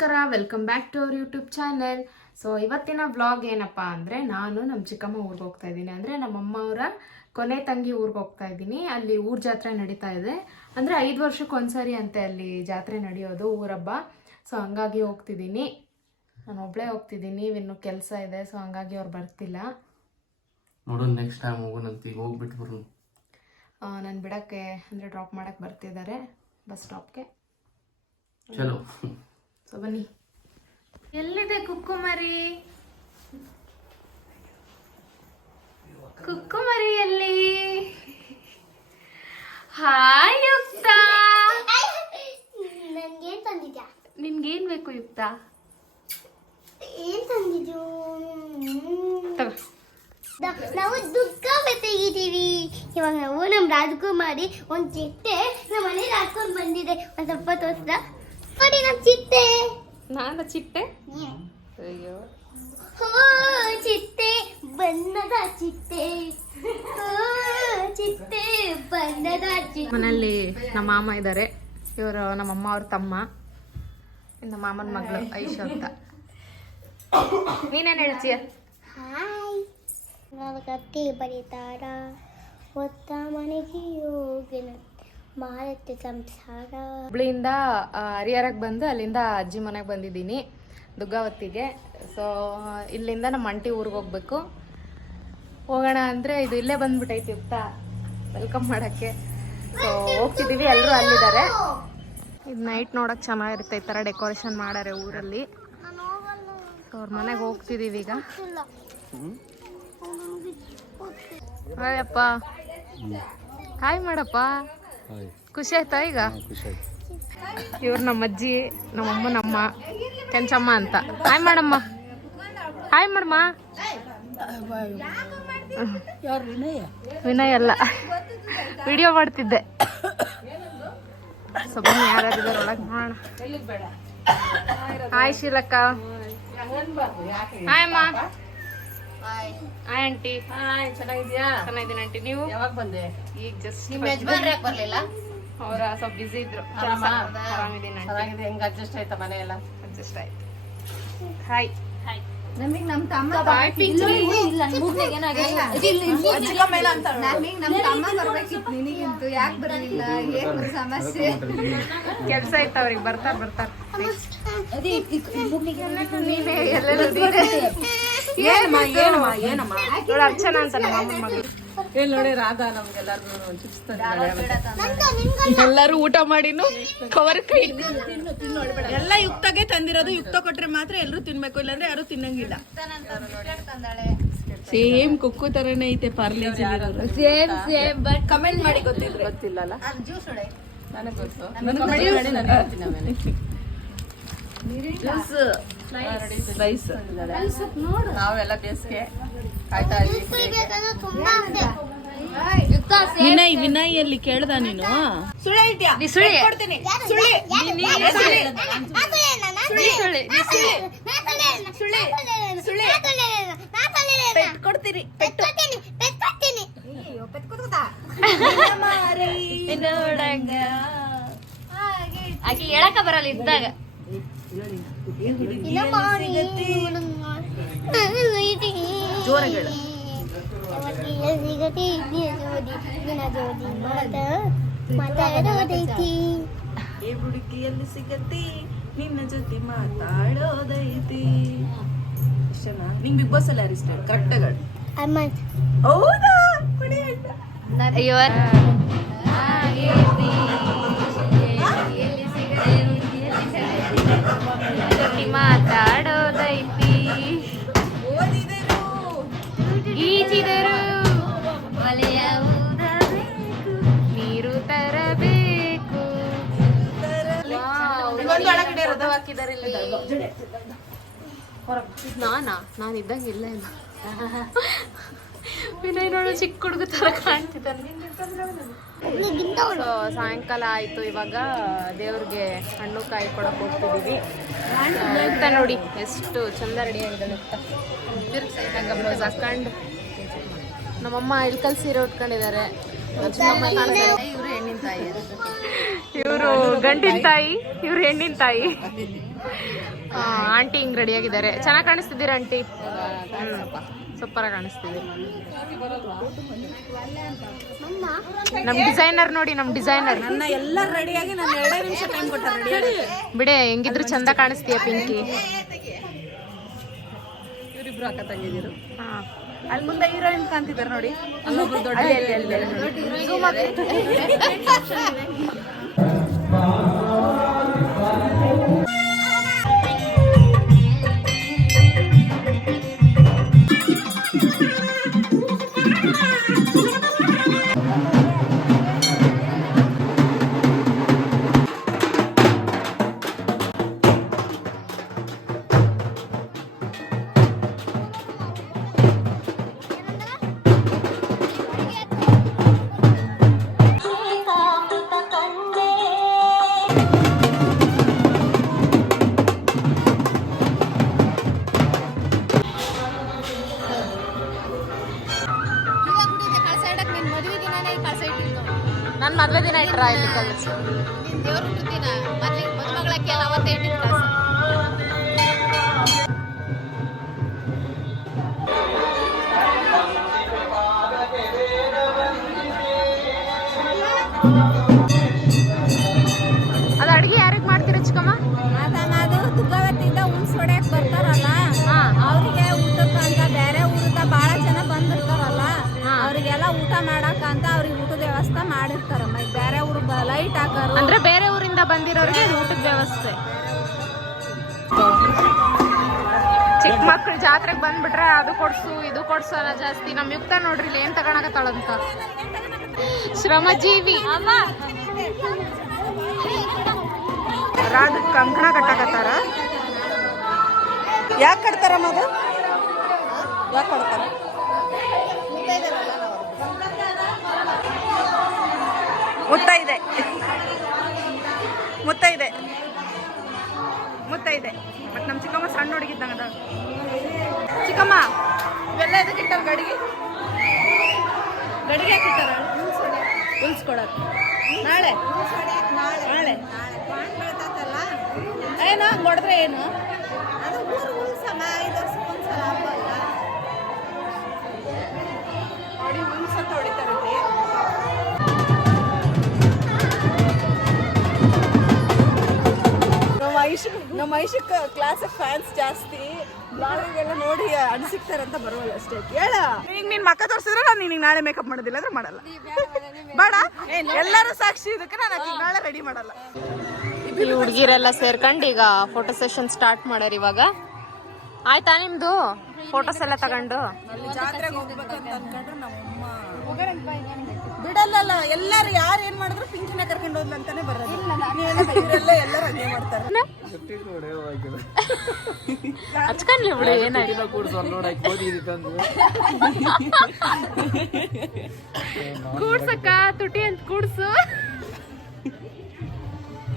ನಮಸ್ಕಾರ welcome back to our YouTube channel so ಇವತ್ತಿನ vlog ಏನಪ್ಪ ಅಂದರೆ ನಾನು ನಮ್ಮ ಚಿಕ್ಕಮ್ಮ ಊರಿಗೆ ಹೋಗ್ತಾ ಇದ್ದೀನಿ. ಅಂದರೆ ನಮ್ಮಮ್ಮ ಅವರ ಕೊನೆ ತಂಗಿ ಊರಿಗೆ ಹೋಗ್ತಾ ಇದ್ದೀನಿ. ಅಲ್ಲಿ ಊರ್ ಜಾತ್ರೆ ನಡೀತಾ ಇದೆ. ಅಂದರೆ ಐದು ವರ್ಷಕ್ಕೆ ಒಂದ್ಸರಿ ಅಂತೆ ಅಲ್ಲಿ ಜಾತ್ರೆ ನಡೆಯೋದು ಊರಬ್ಬ. ಸೊ ಹಂಗಾಗಿ ಹೋಗ್ತಿದ್ದೀನಿ. ನಾನು ಒಬ್ಬಳೇ ಹೋಗ್ತಿದ್ದೀನಿ. ಇನ್ನು ಕೆಲಸ ಇದೆ. ಸೊ ಹಂಗಾಗಿ ಅವ್ರು ಬರ್ತಿಲ್ಲ. ನೋಡೋಣ ನೆಕ್ಸ್ಟ್ ಟೈಮ್ ಹೋಗೋಣಂತ ಈಗ ಹೋಗ್ಬಿಟ್ಟು ಬರೋಣ ನಾನು ಬಿಡೋಕ್ಕೆ ಅಂದರೆ ಡ್ರಾಪ್ ಮಾಡೋಕ್ಕೆ ಬರ್ತಿದ್ದಾರೆ ಬಸ್ ಸ್ಟಾಪ್ಗೆ ಚಲೋ. ಸೊ ಬನ್ನಿ. ಎಲ್ಲಿದೆ ಕುಕ್ಕುಮರಿ? ಕುಕ್ಕುಮರಿ ಎಲ್ಲಿ ಹಾಯ್ ಯುಕ್ತ. ನನ್ಗೇನ್ ತಂದಿದ್ಯಾ? ನಿನ್ಗೇನ್ ಬೇಕು ಯುಕ್ತ? ಏನ್ ದ- ನಾವು ದುಃಖ ತೆಗಿತೀವಿ. ಇವಾಗ ನಾವು ನಮ್ಮ ರಾಜಕುಮಾರಿ ಒಂದ್ ಚಿಟ್ಟೆ ನಮ್ಮ ಮನೇಲಿ ಹಾಕೊಂಡ್ ಬಂದಿದೆ. ಒಂದ್ ಸ್ವಲ್ಪ ತೋರ್ಸ್ದ? ನೋಡಿ ಚಿಟ್ಟೆ ನಾನು ಚಿಟ್ಟೆ ಅಯ್ಯೋ. ಚಿಟ್ಟೆ ಬಣ್ಣದ ಚಿಟ್ಟೆ ಚಿಟ್ಟೆ ಬಣ್ಣದ ಚಿಟ್ಟೆ ಮನೆಯಲ್ಲಿ ನಮ್ಮ ಮಾಮ ಇದ್ದಾರೆ ಇವರು ನಮ್ಮಮ್ಮ ಅವ್ರ ತಮ್ಮ. ಇನ್ನು ಮಾಮನ ಮಗಳು ಐಶ ಅಂತ. ನೀನೇನ್ ಹೇಳ್ತೀಯ? ಹಾಯ್. ನಾವು ಕತ್ತಿ ಬರೀತಾರ. ಹೊತ್ತ ಮನೆಗೆ ಹೋಗಿನ. ಮಾರತ್ತೆ ಸಂಸಾರ. ಹುಬ್ಳಿಯಿಂದ ಹರಿಹರಕ್ಕೆ ಬಂದು ಅಲ್ಲಿಂದ ಅಜ್ಜಿ ಮನೆಗೆ ಬಂದಿದ್ದೀನಿ ದುಗ್ಗಾವತ್ತಿಗೆ ಸೊ ಇಲ್ಲಿಂದ ನಮ್ಮ ಅಂಟಿ ಊರಿಗೆ ಹೋಗ್ಬೇಕು. ಹೋಗೋಣ ಅಂದರೆ ಇದು ಇಲ್ಲೇ ಬಂದ್ಬಿಟ್ಟೈತಿ ಯುಕ್ತ ವೆಲ್ಕಮ್ ಮಾಡೋಕ್ಕೆ. ಸೊ ಹೋಗ್ತಿದ್ದೀವಿ ಎಲ್ಲರೂ ಅಲ್ಲಿದ್ದಾರೆ. ಇದು ನೈಟ್ ನೋಡೋಕೆ ಚೆನ್ನಾಗಿರುತ್ತೆ ಈ ಥರ ಡೆಕೋರೇಷನ್ ಮಾಡಾರೆ ಊರಲ್ಲಿ. ಸೊ ಅವ್ರ ಮನೆಗೆ ಹೋಗ್ತಿದ್ದೀವಿ ಈಗ. ಹಾಯಪ್ಪ ಹಾಯ್ ಮಾಡಪ್ಪ ಖುಷಿ ಆಯ್ತಾ ಈಗ? ಇವ್ರು ನಮ್ಮ ಅಜ್ಜಿ ನಮ್ಮಮ್ಮ ನಮ್ಮ ಕೆಂಚಮ್ಮ ಅಂತ. ಹಾಯ್ ಮಾಡಮ್ಮ ಹಾಯ್ ಮಾಡಮ್ಮ ವಿನಯ್ ಅಲ್ಲ. ವಿಡಿಯೋ ಮಾಡ್ತಿದ್ದೆ. ಸ್ವಲ್ಪ ಯಾರಿದ್ದಾರೆ ಒಳಗೆ ಮಾಡ ಹಾಯ್ ಶೀಲಕ್ಕ ಹಾಯ್ ಅಮ್ಮ. ಹಾಯ್ ಆಂಟಿ ಚೆನ್ನಾಗಿದ್ಯಾ ಚೆನ್ನಾಗಿದ್ದೀನಿ ಆಂಟಿ ನೀವು ಯಾವಾಗ ಬಂದೆ ಈಗ ಜಸ್ಟ್ ನಿಮ್ಮ ಯಜಮಾನ್ರು ಯಾಕೆ ಬರಲಿಲ್ಲ ಅವರ ಸ್ವಲ್ಪ ಬಿಸಿ ಇದ್ರು ಆರಾಮ? ಆರಾಮಿದ್ದೀನಿ ಚೆನ್ನಾಗಿದೆ ಹೆಂಗ್ ಅಡ್ಜಸ್ಟ್ ಆಯ್ತಾ ಮನೆ ಎಲ್ಲ ಅಡ್ಜಸ್ಟ್ ಆಯ್ತು ಹಾಯ್ ನಮಗ್ ನಮ್ ತಮ್ಮ ಮೂಗ್ನಾಗ ನಮಗ್ ನಮ್ ತಮ್ಮ ಬರ್ಬೇಕಿತ್ತು ನಿನಗಿಂತು ಯಾಕೆ ಬರಲಿಲ್ಲ ಏನ್ ಸಮಸ್ಯೆ ಕೆಲ್ಸ ಇತ್ತು ಅವ್ರಿಗೆ ಬರ್ತಾರ ಬರ್ತಾರ ನೀನೇ ನೀವೇ. ಏನಮ್ಮ ಏನಮ್ಮ ಏನಮ್ಮ? ಇವಳು ಅರ್ಚನಾ ಅಂತ ನಮ್ಮ ಅಮ್ಮನ ಮಗಳು. ಏನ್ ನೋಡಿ ರಾಧಾ ನಮ್ಗೆಲ್ಲರಿಗೂ ಚಿಪ್ಸ್ ತಂದಿದ್ದಾಳೆ ಎಲ್ಲರೂ ಊಟ ಮಾಡಿನು ಕವರ್ ಕೈ. ಎಲ್ಲ ಯುಕ್ತಗೆ ತಂದಿರೋದು ಯುಕ್ತ ಕೊಟ್ರೆ ಮಾತ್ರ ಎಲ್ಲರೂ ತಿನ್ಬೇಕು ಇಲ್ಲಾಂದ್ರೆ ಯಾರು ತಿನ್ನಂಗಿಲ್ಲ. ಸೇಮ್ ಕುಕ್ಕು ತರನೇ ಐತೆ ಪಾರ್ಲಿ ಸೇಮ್ ಸೇಮ್ ಬಟ್ ಕಮೆಂಟ್ ಮಾಡಿ ಗೊತ್ತಿದ್ರು ಗೊತ್ತಿಲ್ಲಲ್ಲ? ನನಗೆ ಗೊತ್ತು. ಜ್ಯೂಸ್ ರೈಸ್ ನಾವೆಲ್ಲ ಬೇಸಿಗೆ ಕಾಯ್ತಾ ಇದೀವಿ. ಬೇಕಾದ್ರೆ ತುಂಬಾ ಇದೆ ವಿನಯ್ ವಿನಯ್ ಅಲ್ಲಿ ಕೇಳ್ದ ನೀನು? ಸುಳ್ಳು ಹೇಳ್ತೀಯಾ? ಸುಳಿ ಕೊಡ್ತೀನಿ. ಸುಳಿ ಕೊಡ್ತೀರಿ ಆಕೆ ಹೇಳಕ ಬರಲ್ಲ ಇದ್ದಾಗ. ಮಾತಾಡೋದೈತಿ ಏ ಹುಡುಗಿಯಲ್ಲಿ ಸಿಗತಿ ನಿನ್ನ ಜೊತೆ ಮಾತಾಡೋದೈತಿ. ಇಷ್ಟನಾ? ನಿಂಗ್ ಬಿಗ್ ಬಾಸ್ ಎಲ್ಲ ಇಷ್ಟ? ಕರೆಕ್ಟ್ ಅಮ್ಮ ಹೌದಾ? ಕುಡಿ ಆಯ್ತಾ? ಎಲ್ಲಿ ಜೊತೆ ನಾನಾ? ನಾನು ಇದ್ದಂಗೆ ಇಲ್ಲ ಇಲ್ಲ ವಿನಯ್ ನೋಡು, ಚಿಕ್ಕ ಹುಡುಗ ತರ ಕಾಣ್ತಿದ್ದಾನೆ. ಸಾಯಂಕಾಲ ಆಯ್ತು, ಇವಾಗ ದೇವ್ರಿಗೆ ಹಣ್ಣು ಕಾಯಿ ಕೊಡಕ್ ಹೋಗ್ತಿದೀವಿ. ಯುಕ್ತ ನೋಡಿ, ಎಷ್ಟು ಚಂದ ರೆಡಿ ಆಗಿದೆ ಯುಕ್ತ ಬ್ಲೌಸ್ ಹಾಕೊಂಡು ನಮ್ಮಮ್ಮ ಇಳ್ಕಲ್ ಸೀರೆ ಉಟ್ಕೊಂಡಿದ್ದಾರೆ ಇವ್ರು ಹೆಣ್ಣಿನ ತಾಯಿ. ಇವರು ಗಂಡಿನ ತಾಯಿ, ಇವ್ರು ಹೆಣ್ಣಿನ ತಾಯಿ. ಆಂಟಿ ಹಿಂಗ್ ರೆಡಿ ಆಗಿದ್ದಾರೆ. ಚೆನ್ನಾಗಿ ಕಾಣಿಸ್ತಿದ್ದೀರಾ ಆಂಟಿ? ಸೂಪರ್ ಆಗಿ ಕಾಣಿಸ್ತಿದೆ. ನಮ್ ಡಿಸೈನರ್ ನೋಡಿ ನಮ್ ಡಿಸೈನರ್ ನನ್ನ ಎಲ್ಲ ರೆಡಿಯಾಗಿ ನಾನು ಎರಡೇ ನಿಮಿಷ ಟೈಮ್ ಕೊಟ್ಟ ಬಿಡೆ ಹೆಂಗಿದ್ರು ಚಂದ ಕಾಣಿಸ್ತೀಯ ಪಿಂಕಿ? ಇವರಿಬ್ರು ಅಕ್ಕ ತಂಗಿದಿರು. ಹಾ. ಅಲ್ಲಿ ಮುಂದೆ ಹೀರೋಯಿನ್ ಕಾಣ್ತಿದ್ದಾರೆ ನೋಡಿ. ದೊಡ್ಡ ಬಂದಿರೋರಿಗೆ ಇದು ಊಟದ ವ್ಯವಸ್ಥೆ. ಚಿಕ್ಕ ಮಕ್ಕಳು ಜಾತ್ರೆಗೆ ಬಂದ್ಬಿಟ್ರೆ ಅದು ಕೊಡ್ಸು ಇದು ಕೊಡ್ಸು ಅನ್ನೋ ಜಾಸ್ತಿ. ನಮ್ ಯುಕ್ತ ನೋಡ್ರಿ ಇಲ್ಲಿ ಏನ್ ತಗೊಳಕತ್ತಾಳಂತ. ಶ್ರಮಜೀವಿ. ರಾಡ್ ಕಂಕಣ ಕಟ್ಟಾಕತ್ತಾರ. ಯಾಕೆ ಕಟ್ತಾರ ಮಗ ಯಾಕೆ ಕಟ್ತಾರ ಮುತ್ತೈದೆ ಮುತ್ತೈದೆ ಮುತ್ತೈದೆ ಬಟ್ ನಮ್ಮ ಚಿಕ್ಕಮ್ಮ ಸಣ್ಣ ಹುಡುಗಿದ್ದಂಗ ಚಿಕ್ಕಮ್ಮ ಇವೆಲ್ಲ ಇದಕ್ಕೆ ಇಟ್ಟಾರ ಗಡಿಗೆ ಗಡಿಗೆ ಹಾಕಿಟ್ಟಾರ ಇಟ್ಟಾರ ಉಲ್ಸ್ಕೊಡಕ್ ನಾಳೆ ನಾಳೆ ಏನು ಮಾಡಿದ್ರೆ ಏನು ನಮ್ಮ ಐಶಕ್ ಕ್ಲಾಸ್ ಫ್ಯಾನ್ಸ್ ಜಾಸ್ತಿ. ಬ್ಲಾಗಿಗೆಲ್ಲ ನೋಡಿ ಅಂತ ಬರೋಲ್ಲ ಅಷ್ಟೇ. ಕೇಳ. ಈಗ ನಿನ್ ಮಕ್ಕ ತೋರಿಸಿದ್ರೆ ನಾನು ನಿನಗೆ ನಾಳೆ ಮೇಕಪ್ ಮಾಡೋದಿಲ್ಲ ಅಂದ್ರೆ ಮಾಡಲ್ಲ. ಬೇಡ. ಎಲ್ಲರೂ ಸಾಕ್ಷಿ ಇದಕ್ಕೆ ನಾನು ನಾಳೆ ರೆಡಿ ಮಾಡಲ್ಲ. ಈ ಹುಡುಗಿರೆಲ್ಲ ಸೇರ್ಕೊಂಡು ಈಗ ಫೋಟೋ ಸೆಷನ್ ಸ್ಟಾರ್ಟ್ ಮಾಡ್ಯಾರ ಇವಾಗ. ಆಯ್ತಾ ನಿಮ್ದು? ಫೋಟೋಸ್ ಎಲ್ಲ ತಗೊಂಡು? ಜಾತ್ರೆಗೆ ಹೋಗ್ಬೇಕಂತ ಅನ್ಕೊಂಡ್ರೆ ನಮ್ಮಮ್ಮ. ಬಿಡಲ್ಲ ಎಲ್ಲರೂ ಯಾರು ಏನ್ ಮಾಡಿದ್ರು ಪಿಂಕಿನ ಕರ್ಕೊಂಡು ಹೋದ್ಲ ಅಂತಾನೆ ಬರೋದು. ಎಲ್ಲರೂ ಹಂಗೆ ಮಾಡ್ತಾರೆ. ಹಚ್ಕೊಂಡ್ಲಿ ಬಿಡು ಏನಾಯ್ತು? ಕೂಡ್ಸಕ್ಕ ತುಟಿ ಅಂತ ಕೂಡ್ಸು.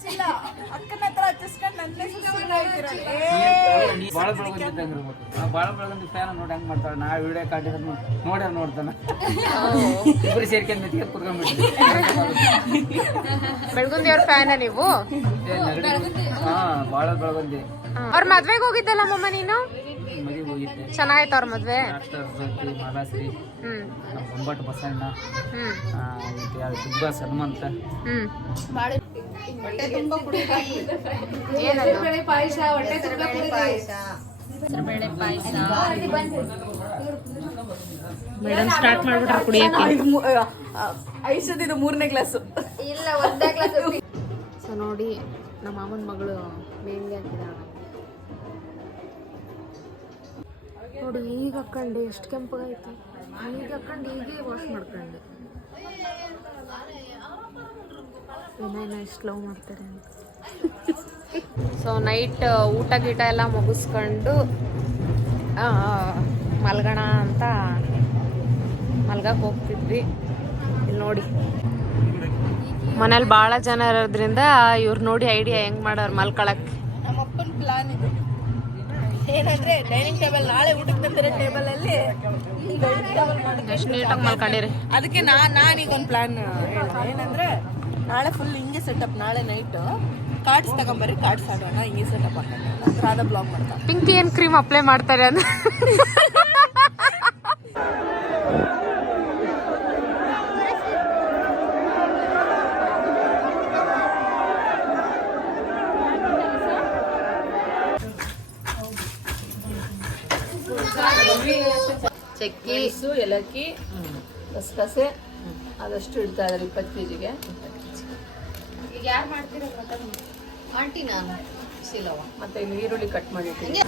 ಹಚ್ಚಿಲ್ಲ. ಅಕ್ಕನ ಹತ್ರ ಹಚ್ಚಿಸ್ಕೊಂಡು ನನ್ನೇ ಬಾಳ ಬೆಳಗೊಂದಿ ಫ್ಯಾನ್ ನೋಡಿ ಹೆಂಗ್ ಮಾಡ್ತಾಳ ನಾ ವಿಡಿಯೋ ಕಾಟಿದ್ರೆ ನೋಡ್ಯಾರ ನೋಡ್ತಾನ. ಇಬ್ರು ಸೇರ್ಕೊಂಡ್ ಮೆತ್ಗೆ ಕುತ್ಕೊಂಡ್ಬಿಟ್ಟು ಬೆಳಗುಂದಿಯವ್ರ ಫ್ಯಾನ ನೀವು? ಹಾ ಬಾಳ ಬೆಳಗುಂದಿ. ಅವ್ರ ಮದ್ವೆಗೆ ಹೋಗಿದ್ದಲ್ಲ ಮಮ್ಮ ನೀನು? ಮದುವೆ ಹೋಗಿದ್ದೆ. ಚೆನ್ನಾಯ್ತು ಅವ್ರ ಮದ್ವೆ? ಡಾಕ್ಟರ್ ಹ್ಮ್. ಮಾಲಾಶ್ರೀ ಹ್ಮ್ ನಮ್ಮ ಬೊಂಬಾಟ್ ಬಸಣ್ಣ ಪಾಯಸ ಹೊಟ್ಟೆ ಇದು ಬಿಗ್ ಬಾಸ್ ಹನುಮಂತ ಹ್ಮ್ ಮೇಡಮ್ ಸ್ಟಾರ್ಟ್ ಮಾಡ್ಬಿಟ್ರೆ ಕುಡಿಯಕ್ಕೆ. ಐಷದಿದು ಮೂರನೇ ಕ್ಲಾಸ್ ಸೊ ನೋಡಿ ನಮ್ಮ ಮಾಮನ ಮಗಳು ಮೆಹಂದಿ ಹಾಕಿದಾಳ. ನೋಡಿ ಈಗ ಹಾಕೊಂಡು ಎಷ್ಟು ಕೆಂಪಗಾಯ್ತು ಈಗ ಹಾಕೊಂಡು ಈಗೇ ವಾಶ್ ಮಾಡ್ಕೊಂಡೆ. ಏನೇನೋ ಲವ್ ಮಾಡ್ತಾರೆ ಅಂತ? ಸೊ ನೈಟ್ ಊಟ ಗೀಟ ಎಲ್ಲ ಮುಗಿಸ್ಕೊಂಡು ಆ, ಮಲ್ಗೋಣ ಅಂತ ಮಲ್ಗಕ್ಕೆ ಹೋಗ್ತಿದ್ವಿ. ಇಲ್ಲಿ ನೋಡಿ. ಮನೇಲಿ ಭಾಳ ಜನ ಇರೋದ್ರಿಂದ ಇವ್ರು ನೋಡಿ ಐಡಿಯಾ ಹೆಂಗೆ ಮಾಡೋರು ಮಲ್ಕೊಳಕ್ಕೆ ನಮ್ಮಪ್ಪನ ಪ್ಲಾನ್ ಇದು. ಏನಂದ್ರೆ ಡೈನಿಂಗ್ ಟೇಬಲ್ ನಾಳೆ ಊಟಕ್ಕೆ ತಂದಿರೋ ಟೇಬಲ್ ಅಲ್ಲಿ ಡೈನಿಂಗ್ ಟೇಬಲ್ ಮಾಡಿ ಎಷ್ಟು ನೀಟಾಗಿ ಮಲ್ಕೊಂಡಿರಿ. ಅದಕ್ಕೆ ನಾನು ನಾನೀಗ ಒಂದು ಪ್ಲಾನ್ ಏನಂದ್ರೆ ನಾಳೆ ಫುಲ್ ಹಿಂಗೆ ಸೆಟಪ್ ನಾಳೆ ನೈಟು ಕಾರ್ಡ್ಸ್ ತಗೊಂಬರ್ರಿ ಕಾರ್ಡ್ಸ್ ಆಡೋಣ ಹಿಂಗೆ ಸೆಟಪ್ ಹಾಕೋಣ. ನಂತರ ಅದ ಬ್ಲಾಗ್ ಮಾಡ್ತಾರೆ ಪಿಂಕಿ ಏನ್ ಕ್ರೀಮ್ ಅಪ್ಲೈ ಮಾಡ್ತಾರೆ ಅಂತ ಚಕ್ಕಿ ಏಲಕ್ಕಿ ಗಸಗಸೆ ಅದಷ್ಟು ಇಡ್ತಾ ಇದ್ದಾರೆ ಇಪ್ಪತ್ತು ಕೆ ಜಿಗೆ ಆಂಟಿ ನಾನು ಸಿಲವ ಮತ್ತೆ ಇಲ್ಲಿ ಈರುಳ್ಳಿ ಕಟ್ ಮಾಡಿರ್ತೀನಿ.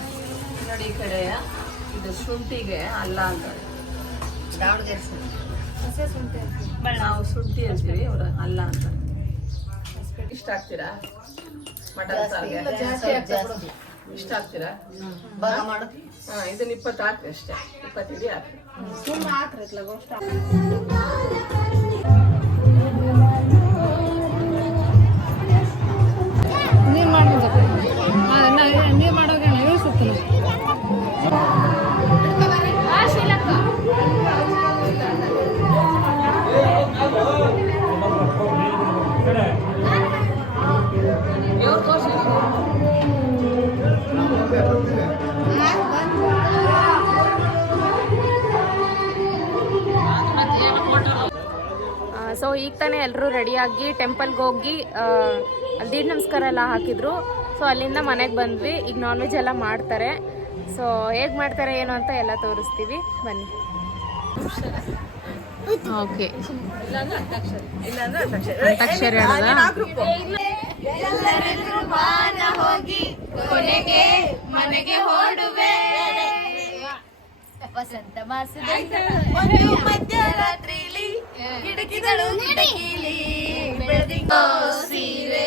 ನೋಡಿ ಈ ಕಡೆ ಇದು ಶುಂಠಿಗೆ ಅಲ್ಲ ಅಂತಾರೆ? ನಾವು ಶುಂಠಿ ಅಂತೀವಿ ಅವರು ಅಲ್ಲ ಅಂತ. ಇಷ್ಟ ಆಗ್ತೀರಾ? ಮಟನ್ ಸಾರಿಗೆ? ಇಷ್ಟ ಆಗ್ತೀರಾ? ಹಾ? ಇದನ್ನ ಇಪ್ಪತ್ತು ಹಾಕ್ರಿ ಅಷ್ಟೇ. ಇಪ್ಪತ್ತು ಇಡಿ ಹಾಕ್ರಿ. ಸೊ ಈಗ ತಾನೇ ಎಲ್ಲರೂ ರೆಡಿಯಾಗಿ ಟೆಂಪಲ್ಗೆ ಹೋಗಿ ದೀಡ್ ನಮಸ್ಕಾರ ಎಲ್ಲ ಹಾಕಿದ್ರು. ಸೊ ಅಲ್ಲಿಂದ ಮನೆಗೆ ಬಂದ್ವಿ. ಈಗ ನಾನ್ ವೆಜ್ ಎಲ್ಲ ಮಾಡ್ತಾರೆ. ಸೊ ಹೇಗೆ ಮಾಡ್ತಾರೆ ಏನು ಅಂತ ಎಲ್ಲ ತೋರಿಸ್ತೀವಿ. ಬನ್ನಿ. ಓಕೆ ಅಂತಾಕ್ಷರಿ? ವಸಂತ ಮಧ್ಯರಾತ್ರಿಲಿ ಗಿಡಗಿದಳು ಗಿಡಕಿಲಿ ಬೆಳದಿಂಗ ಸೀರೆ.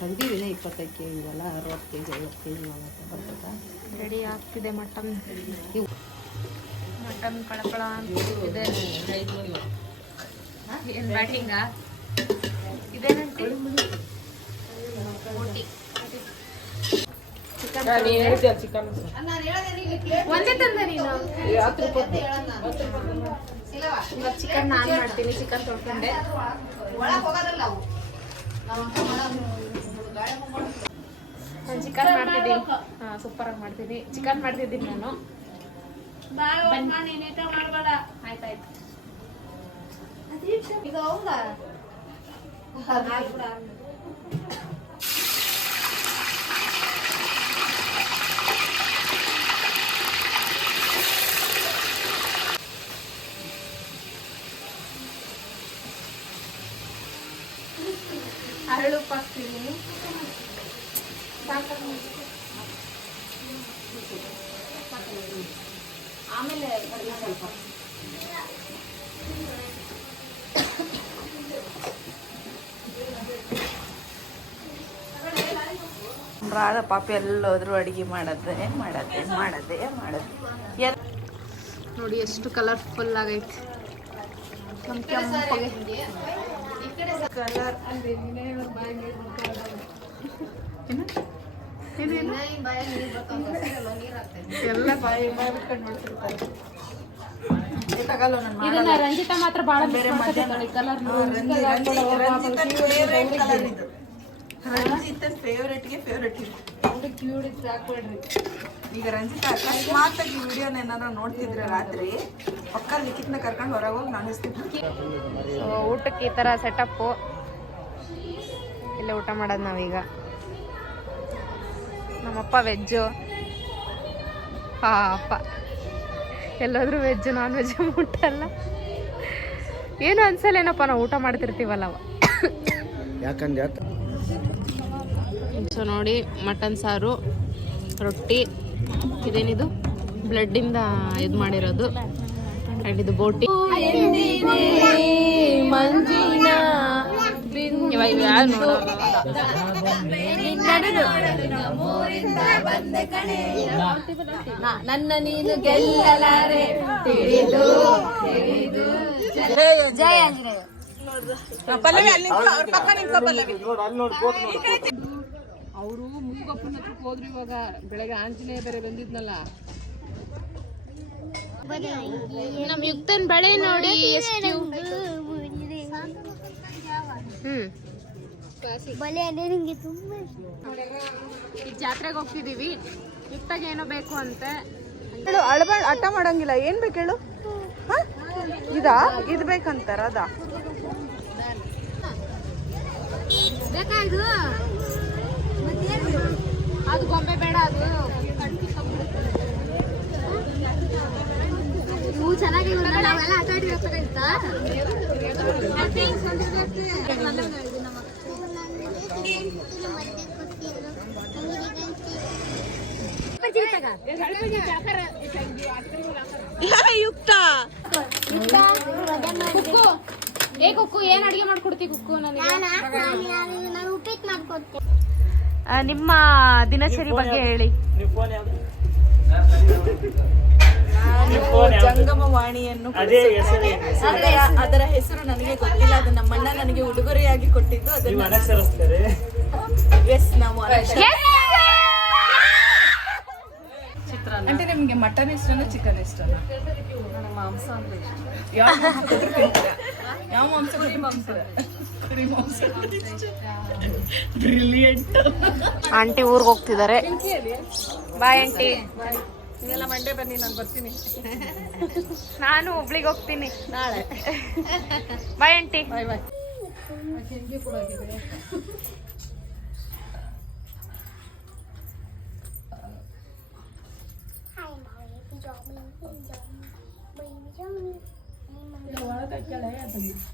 ಕೈಯಳೆ ರೆಡಿ ಆಗ್ತಿದೆ ಮಟನ್. ಮಟನ್ ಪಳಪಳ ಇದೆ. ಏನು ಬ್ಯಾಟಿಂಗಾ ಇದೇನಂತೆ ಚಿಕನ್? ಒಂದೇ ತಂದ ನೀನು? ಚಿಕನ್ ನಾನು ಮಾಡ್ತೀನಿ ಚಿಕನ್ ತೊಳ್ಕೊಂಡೆ. ನಾನು ಚಿಕನ್ ಮಾಡ್ತಿದ್ದೀನಿ. ಹಾಂ ಸೂಪರಾಗಿ ಮಾಡ್ತೀನಿ ಚಿಕನ್ ಮಾಡ್ತಿದ್ದೀನಿ ನಾನು. ಆಯ್ತಾಯ್ತು. ಅರಳು ರಾಧ ಪಾಪ ಎಲ್ಲೋದ್ರು ಅಡಿಗೆ ಮಾಡದೆ ಮಾಡದೆ ಮಾಡದೆ ಮಾಡದೆ. ನೋಡಿ ಎಷ್ಟು ಕಲರ್ಫುಲ್ ಆಗೈತೆ. ಕೆಂಪಗೆ. ಕಲರ್ ಎಲ್ಲ ಬಾಯಿ ಬಾಯಿ ಬಿಟ್ಕೊಂಡು ಇದನ್ನ ರಂಜಿತಾ ಮಾತ್ರ ಭಾಳ ಬೇರೆ ಮಧ್ಯಾಹ್ನ ಕಲರ್ ಫೇವ್ರೇಟ್ ಕಲರ್ ಇದು. ರಂಜಿತನ್ ಫೇವ್ರೇಟ್ಗೆ ಫೇವ್ರೇಟ್ ಇದು ಈಗ ರಂಜಿತ ಅಕಸ್ಮಾತ್ ಈ ವಿಡಿಯೋನ ಏನಾರ ನೋಡ್ತಿದ್ರೆ ರಾತ್ರಿ ಪಕ್ಕ ಲಿಖಿತ್ನ ಕರ್ಕೊಂಡು ಹೊರಗೆ ಹೋಗಿ ನಾನು ಸೊ ಊಟಕ್ಕೆ ಈ ಥರ ಸೆಟಪ್ಪು ಇಲ್ಲ ಊಟ ಮಾಡೋದು ನಾವೀಗ. ನಮ್ಮಪ್ಪ ವೆಜ್ಜು ಹಾ ಅಪ್ಪ ಎಲ್ಲಾದರೂ ವೆಜ್ಜು ನಾನ್ ವೆಜ್ ಮುಟ್ಟಲ್ಲ ಏನು ಅನ್ಸಲ್ಲೇನಪ್ಪ ನಾವು ಊಟ ಮಾಡ್ತಿರ್ತೀವಲ್ಲ ಅವ. ಯಾಕಂದ್ರೆ ಯಾಕೆ ಸೊ ನೋಡಿ ಮಟನ್ ಸಾರು ರೊಟ್ಟಿ ಇದೇನಿದು? ಬ್ಲಡ್ಡಿಂದ ಇದು ಮಾಡಿರೋದು. ಆ್ಯಂಡ್ ಇದು ಬೋಟಿ. ಮಂಜಿನ. ಇವ ಇವ ಯಾರು ನನ್ನ ನೀನು ಗೆಲ್ಲಲಾರೆ. ಜಯ ಪಲ್ಲವಿ ಅಲ್ಲಿ ಅವ್ರ ಪಕ್ಕ ನಿಂತ್ಕೊ ಪಲ್ಲವಿ. ಅವರು ಮೂಗಪ್ಪನ ಹತ್ರಕ್ಕೆ ಹೋದ್ರು ಇವಾಗ ಬೆಳಗ್ಗೆ ಆಂಜನೇಯ ಬೇರೆ ಬಂದಿದ್ನಲ್ಲ. ನಮ್ ಯುಕ್ತನ್ ಬಳೆ ನೋಡಿ ಎಷ್ಟು ಹ್ಮ್. ಬಲೆ ಅಂದ್ರೆ ನಿಂಗೆ ತುಂಬಾ. ಈಗ ಜಾತ್ರೆಗೆ ಹೋಗ್ತಿದೀವಿ. ಯುಕ್ತಾಗ ಏನೋ ಬೇಕು ಅಂತೆ. ಹೇಳು ಅಳಬ ಹಠ ಮಾಡಂಗಿಲ್ಲ. ಏನ್ ಬೇಕು ಹೇಳು? ಇದ ಇದಾ? ಇದ್ ಬೇಕಂತಾರ ಅದಾ? ಬೇಕಾ ಇದು ಅದು ಗೊಂಬೆ ಬೇಡ ಅದು ಇವು ಚೆನ್ನಾಗಿಲ್ಲ ನಾವೆಲ್ಲ ಆಟ ಆಡಿರ್ಬೇಕಾಗಿತ್ತ ಯುಕ್ತ. ಕುಕ್ಕು. ಏ ಕುಕ್ಕು ಏನ್ ಅಡಿಗೆ ಮಾಡ್ಕೊಡ್ತಿ ಕುಕ್ಕು ನನಗೆ? ನಾನು? ಉಪ್ಪಿಟ್ಟು ಮಾಡ್ಕೊಡ್ತೇನೆ. ನಿಮ್ಮ ದಿನಚರಿ ಬಗ್ಗೆ ಹೇಳಿ. ಜಂಗಮವಾಣಿಯನ್ನು ಆದ್ರೆ ಅದರ ಹೆಸರು. ನನಗೆ ಗೊತ್ತಿಲ್ಲ. ಅದು ನಮ್ಮಣ್ಣ ನನಗೆ ಉಡುಗೊರೆಯಾಗಿ ಕೊಟ್ಟಿದ್ದು. ಅದನ್ನ ಎಸ್ ನಾವು ಅಂದ್ರೆ ನಿಮ್ಗೆ ಮಟನ್ ಇಷ್ಟನಾ ಚಿಕನ್ ಇಷ್ಟನಾ? ಮಾಂಸ ಅಂದ್ರೆ ಇಷ್ಟ. ಯಾವ ಮಾಂಸ ಯಾವ ಮಾಂಸ ಕೊಟ್ರು ತಿಂತೀರಾ? ಕುರಿ ಮಾಂಸ ಬ್ರಿಲಿಯಂಟ್ ಆಂಟಿ ಊರಿಗೆ ಹೋಗ್ತಿದ್ದಾರೆ. Bye aunty. ನೀವೆಲ್ಲ ಮಂಡೆ ಬನ್ನಿ ನಾನು ಬರ್ತೀನಿ. ನಾನು ಹುಬ್ಳಿಗೆ ಹೋಗ್ತೀನಿ. ನಾಳೆ. ಬಾಯ್ ಆಂಟಿ ಬಾಯ್ ಬಾಯ್ ಕಾಣಂಗಿಲ್ಲ ಕಷ್ಟ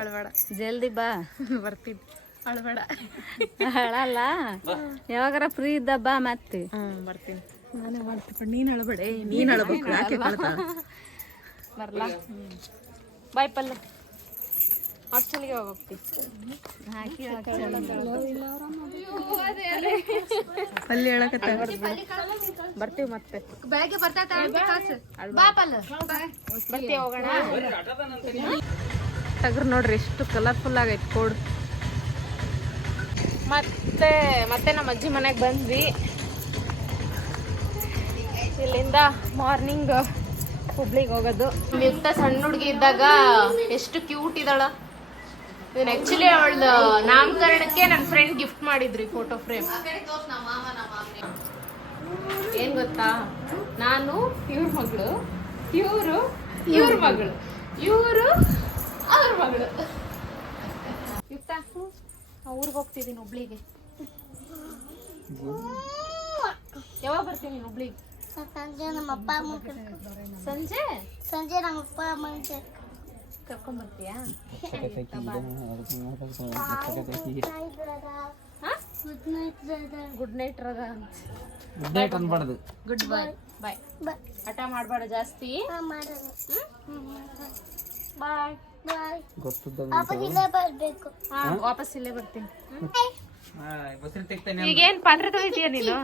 ಅಳ್ಬೇಡ ಜಲ್ದಿ ಬಾ. ಬರ್ತೀನಿ. ಅಳಬೇಡ ಅಳಲ್ಲ. ಯಾವಾಗಾರ ಫ್ರೀ ಇದ್ದ ಬಾ ಮತ್ತೆ. ಬರ್ತೀನಿ. ನಾನೇ ಮಾಡ್ತೀನಿ ನೀನು ಅಳಬೇಡ. ನೀನು ಅಳಬೇಕು. ಯಾಕೆ ಕಳ್ತಾ ಬರ್ಲಾ? ಬಾಯ್ ಪಲ್ಲ. ಹಾಸ್ಟೆಲ್ಗೆ ಹೋಗ್ತೀವಿ ಅಲ್ಲಿ ಹೇಳಕತ್ತ. ಬರ್ತೀವಿ ಮತ್ತೆ. ಬೆಳಗ್ಗೆ ಬರ್ತಾ ಪಲ್ಲ. ಬರ್ತೀವಿ ಹೋಗೋಣ. ಟಗರ್ ನೋಡ್ರಿ, ಎಷ್ಟು ಕಲರ್ಫುಲ್ ಆಗೈತೆ ಕೋಡ್. ಮತ್ತೆ ಮತ್ತೆ ನಮ್ಮ ಅಜ್ಜಿ ಮನೆಗೆ ಬಂದ್ವಿ. ಇಲ್ಲಿಂದ ಮಾರ್ನಿಂಗ್ ಹುಬ್ಳಿಗೆ ಹೋಗೋದು. ಯುಕ್ತ ಸಣ್ಣ ಹುಡುಗಿ ಇದ್ದಾಗ ಎಷ್ಟು ಕ್ಯೂಟ್ ಇದ್ದಾಳ. ಇದನ್ನ ಆಕ್ಚುಲಿ ಅವಳ ನಾಮಕರಣಕ್ಕೆ ನನ್ನ ಫ್ರೆಂಡ್ ಗಿಫ್ಟ್ ಮಾಡಿದ್ರಿ ಫೋಟೋ ಫ್ರೇಮ್ ಏನ್ ಗೊತ್ತಾ? ನಾನು ಇವ್ರ ಮಗಳು. ಇವರು ಇವ್ರ ಮಗಳು. ಇವರು ಅವ್ರ ಮಗಳು ಯುಕ್ತ ಊರಿಗೆ ಹೋಗ್ತಿದ್ದೀನಿ ಹುಬ್ಳಿಗೆ ಯಾವಾಗ ಬರ್ತೀನಿ ನೀನು ಹುಬ್ಳಿಗೆ ಸಂಜೆ ನಮ್ಮ ಅಪ್ಪ ಅಮ್ಮ ಸಂಜೆ ಸಂಜೆ ನಮ್ಮ ಅಪ್ಪ ಅಮ್ಮ ಕರ್ಕೊಂಡ್ ಬರ್ತೀಯಾ ಗುಡ್ ನೈಟ್ ಗುಡ್ ನೈಟ್ ರದ ಡೇಟ್ ಅನ್ಬಾರ್ದು. ಗುಡ್ ಬಾಯ್ ಬಾಯ್ ಬಾಯ್ ಹಠ ಮಾಡಬೇಡ ಜಾಸ್ತಿ. ಬಾಯ್ ಬರ್ಬೇಕು. ಹಾ ವಾಪಸ್ ಇಲ್ಲೇ ಬರ್ತೀನಿ. ಈಗೇನ್ ಪಾತ್ರೆ ತೊಳಿತೀಯ ನೀನು?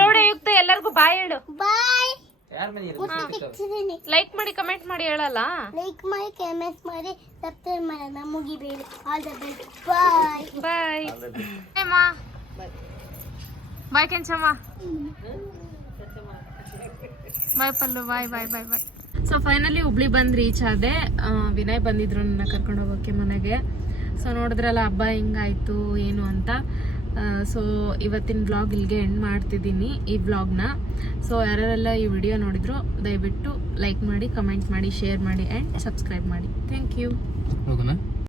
ನೋಡಿ ಯುಕ್ತ ಎಲ್ಲರಿಗೂ ಬಾಯ್ ಹೇಳು. ಬಾಯ್ ಯಾರ ಮನೆ ಲೈಕ್ ಮಾಡಿ ಕಮೆಂಟ್ ಮಾಡಿ ಹೇಳಲ್ಲ? ಲೈಕ್ ಮಾಡಿ ಕಮೆಂಟ್ ಮಾಡಿ ಸಬ್ಸ್ಕ್ರೈಬ್ ಮಾಡೋಣ. ಮುಗಿಬೇಡಿ. All the best bye bye bye Kenchamma. Bye pallu. Bye bye bye bye so finally Hubli ಬಂದು ರೀಚ್ ಆದೆ. ವಿನಯ್ ಬಂದಿದ್ರು ನನ್ನ ಕರ್ಕೊಂಡು ಹೋಗೋಕ್ಕೆ ಮನೆಗೆ. ಸೊ ನೋಡಿದ್ರಲ್ಲ, ಹಬ್ಬ ಹೆಂಗಾಯಿತು, ಏನು ಅಂತ. ಸೊ ಇವತ್ತಿನ ಬ್ಲಾಗ್ ಇಲ್ಲಿಗೆ ಎಂಡ್ ಮಾಡ್ತಿದ್ದೀನಿ, ಈ ಬ್ಲಾಗ್ನ ಸೊ ಯಾರೆಲ್ಲ ಈ ವಿಡಿಯೋ ನೋಡಿದ್ರು, ದಯವಿಟ್ಟು ಲೈಕ್ ಮಾಡಿ ಕಮೆಂಟ್ ಮಾಡಿ ಶೇರ್ ಮಾಡಿ ಆ್ಯಂಡ್ ಸಬ್ಸ್ಕ್ರೈಬ್ ಮಾಡಿ. Thank you